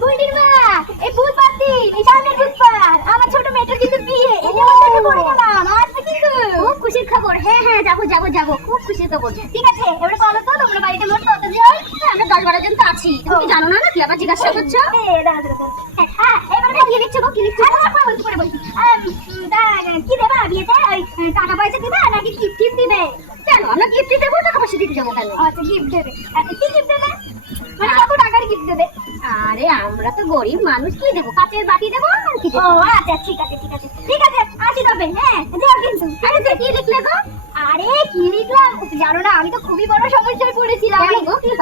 বুড়ির মা, এই বুধবারটি, এই সামনের বুধবার আমার ছোট মেয়েটার কিন্তু বিয়ে। এই যে আমার ছোট পড়ে গেলাম, আসবে কিন্তু। খুব খুশির খবর। হ্যাঁ হ্যাঁ, যাবো যাবো যাবো, খুব খুশির খবর। ঠিক আছে, এবারে বলো তো তোমরা বাড়িতে মোট কতজন? আমরা 10-12 জন তো আছি। তুমি কি জানো না নাকি আবার জিজ্ঞাসা করছো? হ্যাঁ, এবারে কি লিখছো গো, কি লিখছো? বলছি করে বলছি। কি দেবা বিয়েতে? ওই টাকা পয়সা দিবা নাকি গিফট দিবে? কেন আমরা গিফট দেবো, টাকা পয়সা দিতে যাবো কেন? আচ্ছা, গিফট দেবে। কি গিফট দেবে? মানে কত টাকার গিফট দেবে? আরে আমরা তো গরিব মানুষ, কি দেবো? কাচের বাটি দেবো আর কি দেবো? ও আচ্ছা, ঠিক আছে ঠিক আছে ঠিক আছে, আসি তবে। হ্যাঁ যাও কিন্তু। আরে কি লিখলে গো? আরে কি লিখলাম জানো না, আমি তো খুবই বড় সমস্যায় পড়েছিলাম।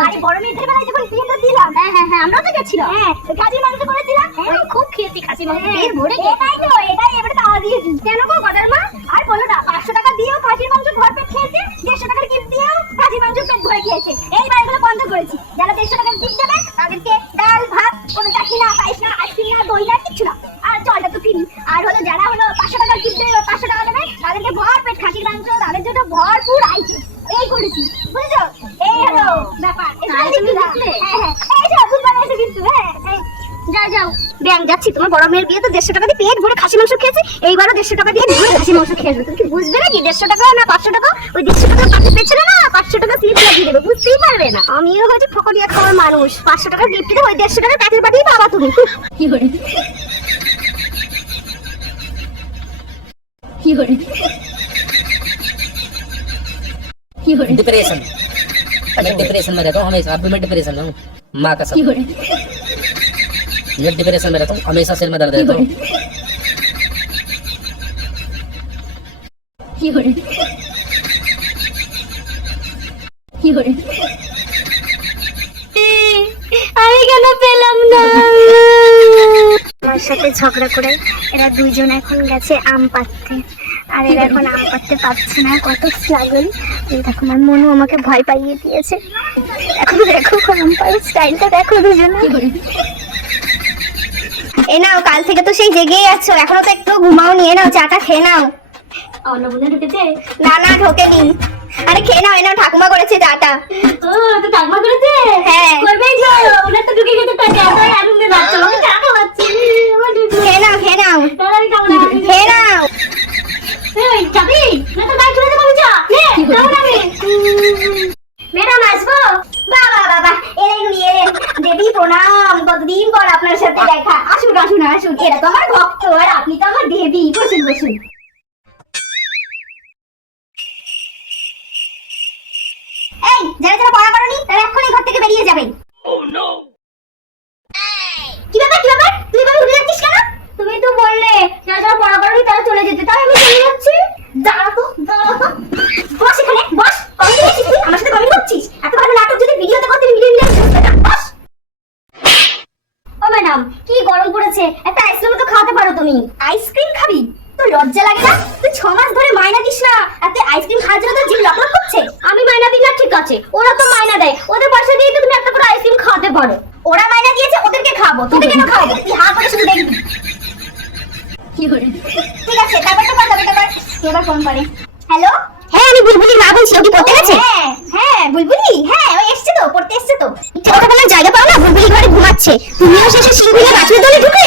আরে বড় মেয়েদের বেলায় যখন বিয়েটা দিলাম, হ্যাঁ হ্যাঁ হ্যাঁ, আমরা তো গেছিলাম। হ্যাঁ, খাসির মাংস করেছিলাম। হ্যাঁ, খুব খেয়েছি খাসি মাংস, পেট ভরে। এটাই তো, এটাই এবারে তাওয়া দিয়েছি। কেন গো গদার মা? আর বলো না, 500 টাকা দিয়েও খাসির মাংস ভর পেট খেয়েছে, 150 টাকার গিফট দিয়েও খাসির মাংস পেট ভরে খেয়েছে। এইবার এগুলো বন্ধ করেছি। যারা 150 টাকার গিফট দেবে তাদেরকে ডাল ভাত, কোনো চাটনি না, পায়েস না, আইসক্রিম না, দই না, কিচ্ছু না। আর জলটা তো ফ্রি। আর হলো যারা হলো 500 টাকার গিফট দেবে, 500 টাকা দেবে, তাদেরকে ভর পেট খাসির মাংস, তাদের জন্য ভরপুর আইটেম। এই করেছি, বুঝেছো? এই হলো ব্যাপার। হ্যাঁ হ্যাঁ, এই যে বুধবারে এসে কিন্তু। হ্যাঁ, যাও যাও, ব্যাংক যাচ্ছি। তোমার বড় মেয়ের বিয়ে তো 150 টাকা দিয়ে পেট ভরে খাসি মাংস খেয়েছে, এইবারও 150 টাকা দিয়ে ভরে খাসি মাংস খেয়েছে। তুমি কি বুঝবে নাকি 150 টাকা না 500 টাকা? ওই 150 টাকা পাতে পেছনে না 500 টাকা স্লিপ লাগিয়ে দেবে, বুঝতেই পারবে না। আমিও হচ্ছে ফকরিয়া খাওয়ার মানুষ, 500 টাকা গিফট দিয়ে ওই 150 টাকা কাঠের বাটিই পাবা তুমি। কি করে কি করে কি করে डिप्रेशन। मैं डिप्रेशन में रहता हूँ हमेशा, अब भी मैं डिप्रेशन में हूँ, माँ का सब। কি করে मैं डिप्रेशन में रहता हूँ हमेशा, सिर में दर्द रहता हूँ। কি করে কি করে আমি কেন পেলাম না? আমার সাথে ঝগড়া করে এরা দুইজন এখন গেছে আম পাড়তে, আর এরা এখন আম পাড়তে পারছে না। কত স্ট্রাগল। দেখো আমার মনু আমাকে ভয় পাইয়ে দিয়েছে। এখন দেখো আম পাড়ার স্টাইলটা দেখো দুজনে। এই নাও, কাল থেকে তো সেই জেগেই আছো, এখনো তো একটু ঘুমাও, নিয়ে নাও, চাটা খেয়ে নাও। অন্নপূর্ণা ঢুকেছে? না না, ঢোকেনি। আরে খেয়ে নাও, নাও, ঠাকুমা করেছে চাটা। ও তো ঠাকুমা করেছে? হ্যাঁ, করবেই তো, ওটা তো ঢুকে গেছে, তাই এতই আনন্দে যাচ্ছে, আমাকে চা খাওয়াচ্ছে। খেয়ে নাও খেয়ে নাও খেয়ে নাও। এই যাবি না তো বাইক চলে যাবো, চা নে খাও না। ম্যাডাম আসবো? বাবা বাবা, এলেন উনি এলেন। দেবী প্রণাম, কতদিন পর আপনার সাথে দেখা। আসুন আসুন আসুন, এরা তো আমার ভক্ত আর আপনি তো আমার দেবী। বসুন বসুন। এই যারা যারা পড়া করনি তারা এক্ষুনি ঘর থেকে বেরিয়ে যাবেন। কি ব্যাপার কি ব্যাপার, তুই এভাবে উঠে যাচ্ছিস কেন? তুমি তো বললে যারা যারা পড়া করনি তারা চলে যেতে, তাই আমি চলে যাচ্ছি। দাঁড়া তো দাঁড়া তো, বস এখানে বস। কমেন্ট করছিস তুই, আমার সাথে কমেন্ট করছিস? এত ভালো নাটক যদি ভিডিওতে করতে ভিডিও বস। ও ম্যাডাম, কি গরম পড়েছে, একটা আইসক্রিম তো খাওয়াতে পারো তুমি। আইসক্রিম খাবি? তোর লজ্জা লাগে না? তুই 6 মাস ধরে মাইনা দিস না, আর তুই আইসক্রিম খাওয়ার জন্য তোর জিভ লকলক করছে। আমি মাইনা দিই না, ঠিক আছে, ওরা তো মাইনা দেয়, ওদের পয়সা দিয়ে তো তুমি একটা করে আইসক্রিম খাওয়াতে পারো। ওরা মাইনা দিয়েছে, ওদেরকে খাওয়াবো, তোকে কেন খাওয়াবো? তুই হাত করে শুধু দেখবি। কি করে? ঠিক আছে, তারপরটা কর, এবার ফোন করে। হ্যালো, হ্যাঁ আমি বুলবুলির মা বলছি। ও কি পড়তে গেছে? হ্যাঁ হ্যাঁ, বুলবুলি, হ্যাঁ ও এসছে তো, পড়তে এসছে তো। ছোটবেলার জায়গা পাও না, বুলবুলি ঘরে ঘুমাচ্ছে, তুমিও শেষে সিংহ বাছুর দলে ঢুকে।